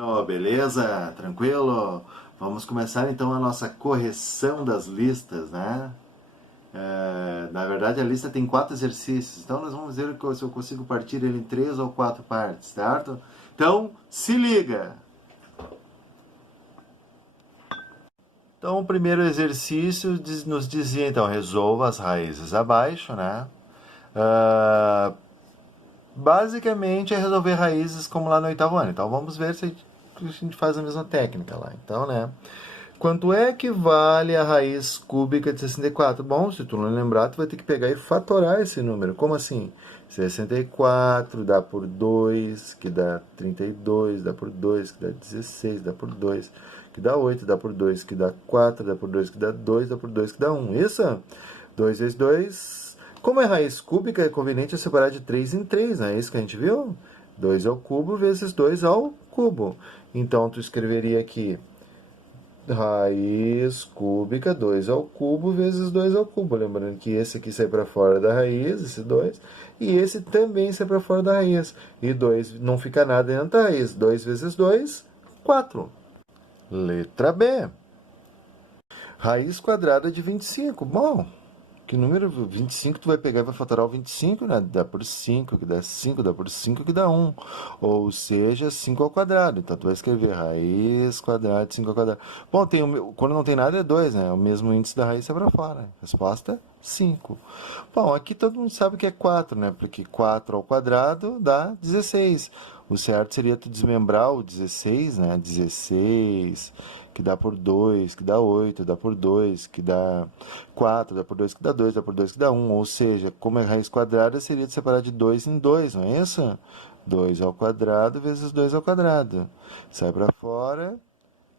Oh, beleza? Tranquilo? Vamos começar então a nossa correção das listas, né? Na verdade, a lista tem 4 exercícios, então nós vamos ver se eu consigo partir ele em 3 ou 4 partes, certo? Então, se liga! Então, o primeiro exercício nos dizia, então, resolva as raízes abaixo, né? Ah, basicamente é resolver raízes como lá no oitavo ano. Então, vamos ver se a gente faz a mesma técnica lá. Então, né? Quanto é que vale a raiz cúbica de 64? Bom, se tu não lembrar, tu vai ter que pegar e fatorar esse número. Como assim? 64 dá por 2, que dá 32, dá por 2, que dá 16, dá por 2, que dá 8, dá por 2, que dá 4, dá por 2, que dá 2, dá por 2, que dá 1. Isso? 2 vezes 2. Como é raiz cúbica, é conveniente separar de 3 em 3, não é isso que a gente viu? 2 ao cubo vezes 2 ao cubo. Então, tu escreveria aqui raiz cúbica 2 ao cubo vezes 2 ao cubo. Lembrando que esse aqui sai para fora da raiz, esse 2, e esse também sai para fora da raiz. E 2 não fica nada dentro da raiz. 2 vezes 2, 4. Letra B. Raiz quadrada de 25. Bom, que número 25 tu vai pegar e vai fatorar o 25, né? Dá por 5, que dá 5, dá por 5, que dá 1. Ou seja, 5 ao quadrado. Então tu vai escrever raiz quadrada de 5 ao quadrado. Bom, quando não tem nada é 2, né? O mesmo índice da raiz é para fora. Resposta, 5. Bom, aqui todo mundo sabe que é 4, né? Porque 4 ao quadrado dá 16. O certo seria tu desmembrar o 16, né? 16, que dá por 2, que dá 8, dá por 2, que dá 4, dá por 2, que dá 2, dá por 2, que dá 1. Ou seja, como é raiz quadrada, seria de separar de 2 em 2, não é isso? 2 ao quadrado vezes 2 ao quadrado. Sai para fora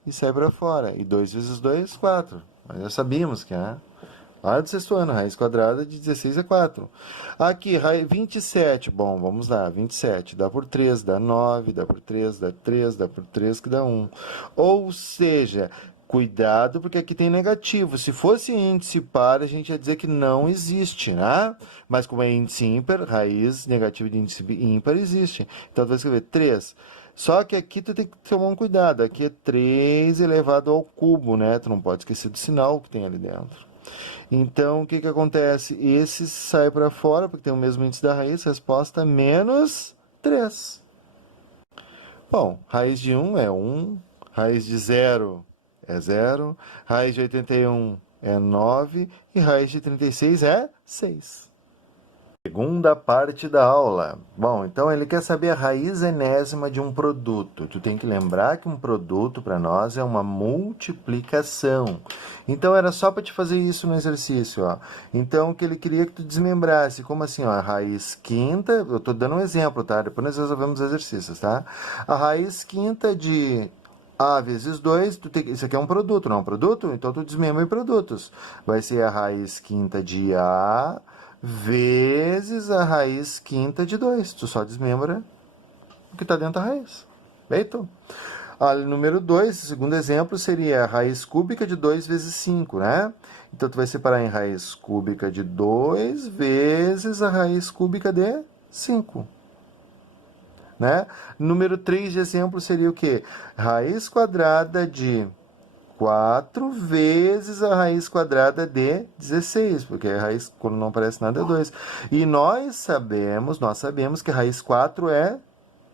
e sai para fora. E 2 vezes 2, 4. Mas já sabíamos que é. Lá do sexto ano, raiz quadrada de 16 é 4. Aqui, 27. Bom, vamos lá. 27 dá por 3, dá 9, dá por 3, dá 3, dá por 3, que dá 1. Ou seja, cuidado porque aqui tem negativo. Se fosse índice par, a gente ia dizer que não existe, né? Mas como é índice ímpar, raiz negativa de índice ímpar existe. Então, tu vai escrever 3. Só que aqui tu tem que tomar um cuidado. Aqui é 3 elevado ao cubo, né? Tu não pode esquecer do sinal que tem ali dentro. Então, o que acontece? Esse sai para fora, porque tem o mesmo índice da raiz, resposta menos 3. Bom, raiz de 1 é 1, raiz de 0 é 0, raiz de 81 é 9 e raiz de 36 é 6. Segunda parte da aula. Bom, então ele quer saber a raiz enésima de um produto. Tu tem que lembrar que um produto para nós é uma multiplicação. Então era só para te fazer isso no exercício, ó. Então o que ele queria que tu desmembrasse, como assim, ó, a raiz quinta, eu estou dando um exemplo, tá? Depois nós resolvemos os exercícios, tá? A raiz quinta de a vezes 2, isso aqui é um produto, não é um produto? Então tu desmembra em produtos. Vai ser a raiz quinta de A vezes a raiz quinta de 2. Tu só desmembra o que está dentro da raiz. Feito? A número 2, segundo exemplo, seria a raiz cúbica de 2 vezes 5, né? Então, tu vai separar em raiz cúbica de 2 vezes a raiz cúbica de 5. Né? Número 3 de exemplo seria o quê? Raiz quadrada de 4 vezes a raiz quadrada de 16, porque a raiz, quando não aparece nada, é 2. E nós sabemos que a raiz 4 a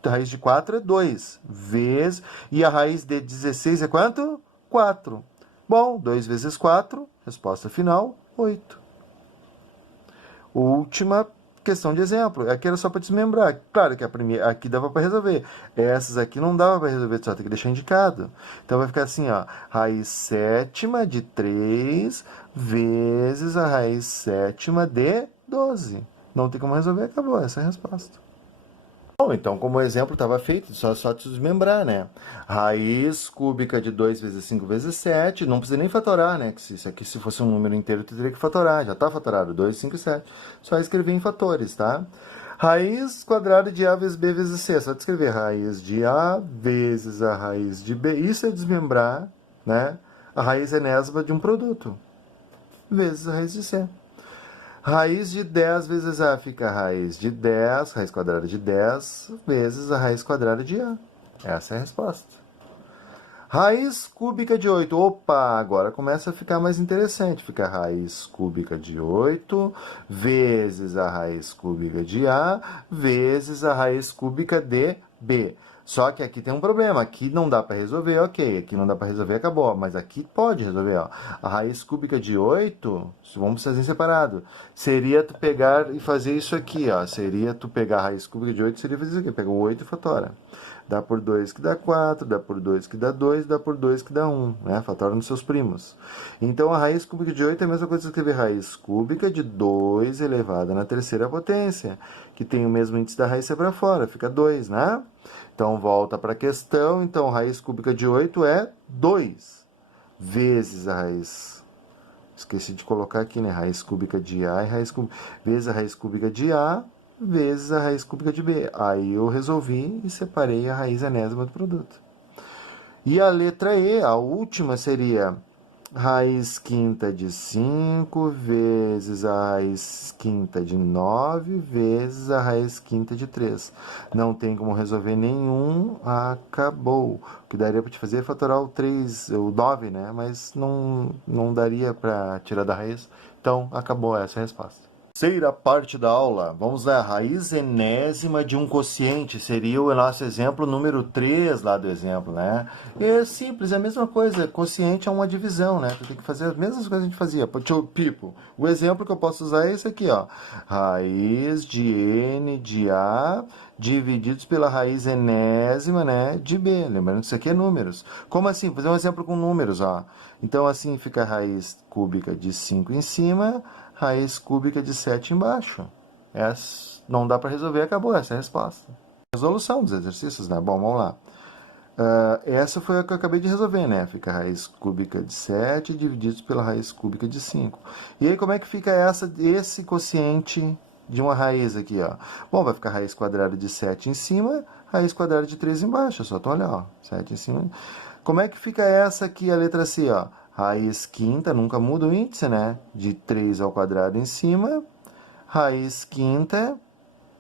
raiz de 4 é 2 vezes, e a raiz de 16 é quanto? 4. Bom, 2 vezes 4, resposta final, 8. Última questão de exemplo. Aqui era só para desmembrar. Claro que a primeira aqui dava para resolver. Essas aqui não dava para resolver, só tem que deixar indicado. Então vai ficar assim, ó, raiz sétima de 3 vezes a raiz sétima de 12. Não tem como resolver, acabou. Essa é a resposta. Bom, então, como o exemplo estava feito, só te desmembrar, né? Raiz cúbica de 2 vezes 5 vezes 7, não precisa nem fatorar, né? Que se isso aqui se fosse um número inteiro, tu teria que fatorar, já está fatorado, 2, 5 e 7. Só escrever em fatores, tá? Raiz quadrada de A vezes B vezes C, só escrever raiz de A vezes a raiz de B, isso é desmembrar, né? A raiz enésima de um produto, vezes a raiz de C. Raiz de 10 vezes A fica raiz de 10, raiz quadrada de 10, vezes a raiz quadrada de A. Essa é a resposta. Raiz cúbica de 8. Opa, agora começa a ficar mais interessante. Fica a raiz cúbica de 8 vezes a raiz cúbica de A vezes a raiz cúbica de B. Só que aqui tem um problema. Aqui não dá para resolver, ok. Aqui não dá para resolver, acabou. Mas aqui pode resolver, ó. A raiz cúbica de 8, vamos fazer separado. Seria tu pegar e fazer isso aqui, ó. Seria tu pegar a raiz cúbica de 8, seria fazer isso aqui. Pega o 8 e fatora. Dá por 2 que dá 4, dá por 2 que dá 2, dá por 2 que dá 1, né? Fatora nos seus primos. Então, a raiz cúbica de 8 é a mesma coisa que escrever raiz cúbica de 2 elevada na terceira potência, que tem o mesmo índice da raiz para fora, fica 2, né? Então, volta para a questão. Então, raiz cúbica de 8 é 2 vezes a raiz... Esqueci de colocar aqui, né? Raiz cúbica de A e raiz cúbica... vezes a raiz cúbica de A vezes a raiz cúbica de B. Aí eu resolvi e separei a raiz enésima do produto. E a letra E, a última, seria raiz quinta de 5 vezes a raiz quinta de 9 vezes a raiz quinta de 3. Não tem como resolver nenhum, acabou. O que daria para te fazer é fatorar o 3, o 9, né? Mas não daria para tirar da raiz. Então, acabou essa a resposta. Terceira parte da aula, vamos lá, raiz enésima de um quociente, seria o nosso exemplo número 3 lá do exemplo, né? E é simples, é a mesma coisa, quociente é uma divisão, né? Tu tem que fazer as mesmas coisas que a gente fazia. Tipo, o exemplo que eu posso usar é esse aqui, ó. Raiz de n de A divididos pela raiz enésima, né, de B. Lembrando que isso aqui é números. Como assim? Vou fazer um exemplo com números, ó. Então, assim fica a raiz cúbica de 5 em cima, raiz cúbica de 7 embaixo. Não dá para resolver, acabou, essa é a resposta. Resolução dos exercícios, né? Bom, vamos lá. Essa foi a que eu acabei de resolver, né? Fica a raiz cúbica de 7 divididos pela raiz cúbica de 5. E aí, como é que fica esse quociente de uma raiz aqui, ó? Bom, vai ficar raiz quadrada de 7 em cima, raiz quadrada de 3 embaixo. É só tu olhar, ó. 7 em cima. Como é que fica essa aqui, a letra C, ó? Raiz quinta, nunca muda o índice, né? De 3 ao quadrado em cima. Raiz quinta,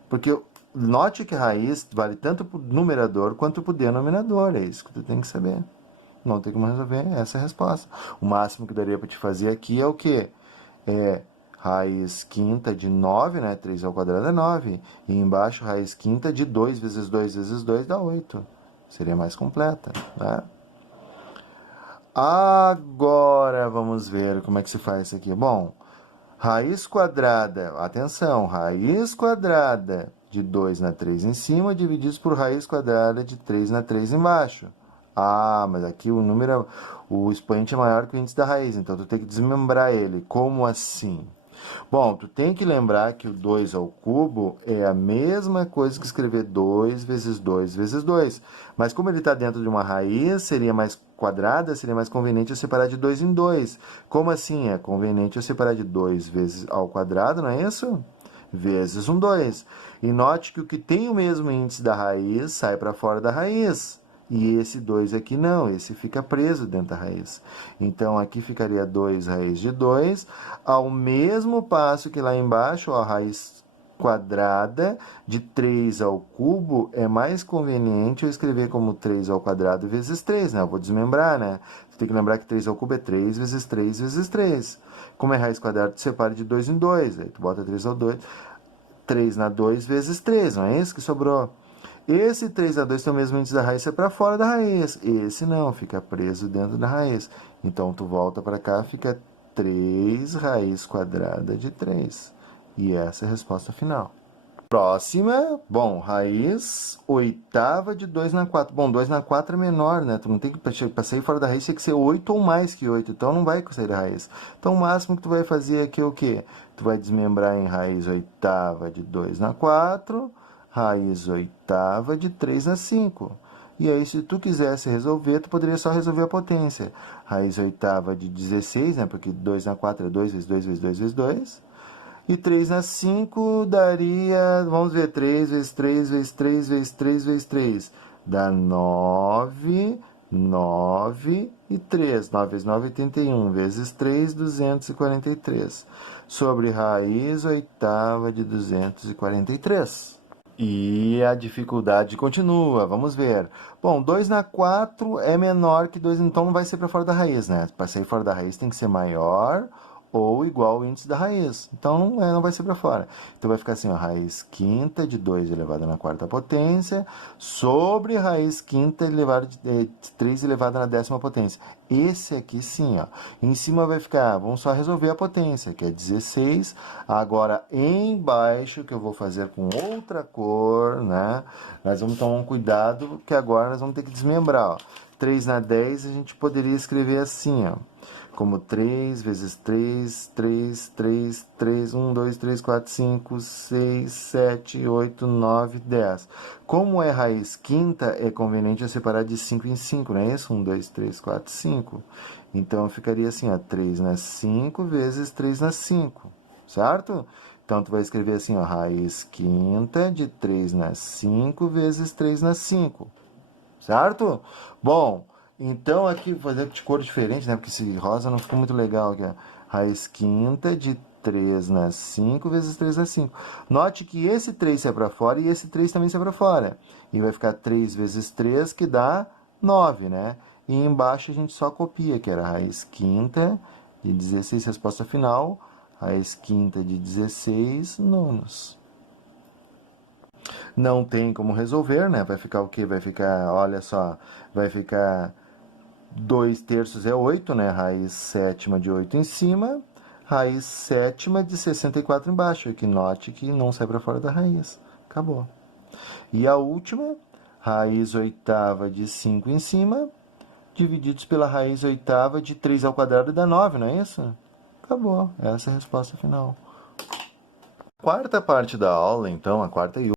porque note que raiz vale tanto para o numerador quanto para o denominador. É isso que tu tem que saber. Não tem como resolver, essa é a resposta. O máximo que daria para te fazer aqui é o quê? É raiz quinta de 9, né? 3 ao quadrado é 9. E embaixo, raiz quinta de 2 vezes 2 vezes 2 dá 8. Seria mais completa, né? Agora vamos ver como é que se faz isso aqui. Bom, raiz quadrada, atenção, raiz quadrada de 2 na 3 em cima, divididos por raiz quadrada de 3 na 3 embaixo. Ah, mas aqui o expoente é maior que o índice da raiz, então tu tem que desmembrar ele. Como assim? Bom, tu tem que lembrar que o 2 ao cubo é a mesma coisa que escrever 2 vezes 2 vezes 2. Mas como ele está dentro de uma raiz, seria mais quadrada, seria mais conveniente eu separar de 2 em 2. Como assim? É conveniente eu separar de 2 vezes ao quadrado, não é isso? Vezes um 2. E note que o que tem o mesmo índice da raiz sai para fora da raiz. E esse 2 aqui não, esse fica preso dentro da raiz. Então, aqui ficaria 2 raiz de 2, ao mesmo passo que lá embaixo, ó, a raiz quadrada de 3 ao cubo, é mais conveniente eu escrever como 3 ao quadrado vezes 3, né? Eu vou desmembrar, né? Você tem que lembrar que 3 ao cubo é 3 vezes 3 vezes 3. Como é raiz quadrada, tu separa de 2 em 2, aí tu bota 3 ao 2, 3 na 2 vezes 3, não é isso que sobrou? Esse 3 a 2 tem o mesmo índice da raiz, é para fora da raiz. Esse não, fica preso dentro da raiz. Então, tu volta para cá, fica 3 raiz quadrada de 3. E essa é a resposta final. Próxima, bom, raiz oitava de 2 na 4. Bom, 2 na 4 é menor, né? Tu não tem que, para sair fora da raiz, tem que ser 8 ou mais que 8. Então, não vai sair da raiz. Então, o máximo que tu vai fazer aqui é o quê? Tu vai desmembrar em raiz oitava de 2 na 4... raiz oitava de 3 na 5. E aí, se tu quisesse resolver, tu poderia só resolver a potência. Raiz oitava de 16, né? Porque 2 na 4 é 2 vezes 2 vezes 2 vezes 2. E 3 na 5 daria, vamos ver, 3 vezes 3 vezes 3 vezes 3 vezes 3. Dá 9, 9 e 3. 9 vezes 9, 81. Vezes 3, 243. Sobre raiz oitava de 243. E a dificuldade continua, vamos ver. Bom, 2 na 4 é menor que 2, então não vai ser para fora da raiz, né? Para sair fora da raiz tem que ser maior ou igual ao índice da raiz. Então não vai ser para fora. Então vai ficar assim, ó, raiz quinta de 2 elevado na quarta potência sobre raiz quinta elevado de 3 elevado na décima potência. Esse aqui sim, ó. Em cima vai ficar, vamos só resolver a potência, que é 16. Agora embaixo, que eu vou fazer com outra cor, né? Nós vamos tomar um cuidado, que agora nós vamos ter que desmembrar, ó. 3 na 10 a gente poderia escrever assim, ó. Como 3 vezes 3, 3, 3, 3, 1, 2, 3, 4, 5, 6, 7, 8, 9, 10. Como é raiz quinta, é conveniente eu separar de 5 em 5, não é isso? 1, 2, 3, 4, 5. Então ficaria assim, ó, 3 na 5 vezes 3 na 5, certo? Então tu vai escrever assim, ó, raiz quinta de 3 na 5 vezes 3 na 5. Certo? Bom, então aqui vou fazer de cor diferente, né? Porque esse rosa não ficou muito legal aqui, ó. Raiz quinta de 3 na 5 vezes 3 na 5. Note que esse 3 sai para fora e esse 3 também sai para fora. E vai ficar 3 vezes 3, que dá 9, né? E embaixo a gente só copia, que era raiz quinta de 16, resposta final. Raiz quinta de 16 nonos. Não tem como resolver, né? Vai ficar o quê? Vai ficar, olha só, vai ficar 2 terços é 8, né? Raiz sétima de 8 em cima, raiz sétima de 64 embaixo. Que note que não sai para fora da raiz. Acabou. E a última, raiz oitava de 5 em cima, divididos pela raiz oitava de 3 ao quadrado dá 9, não é isso? Acabou. Essa é a resposta final. Quarta parte da aula, então, a quarta e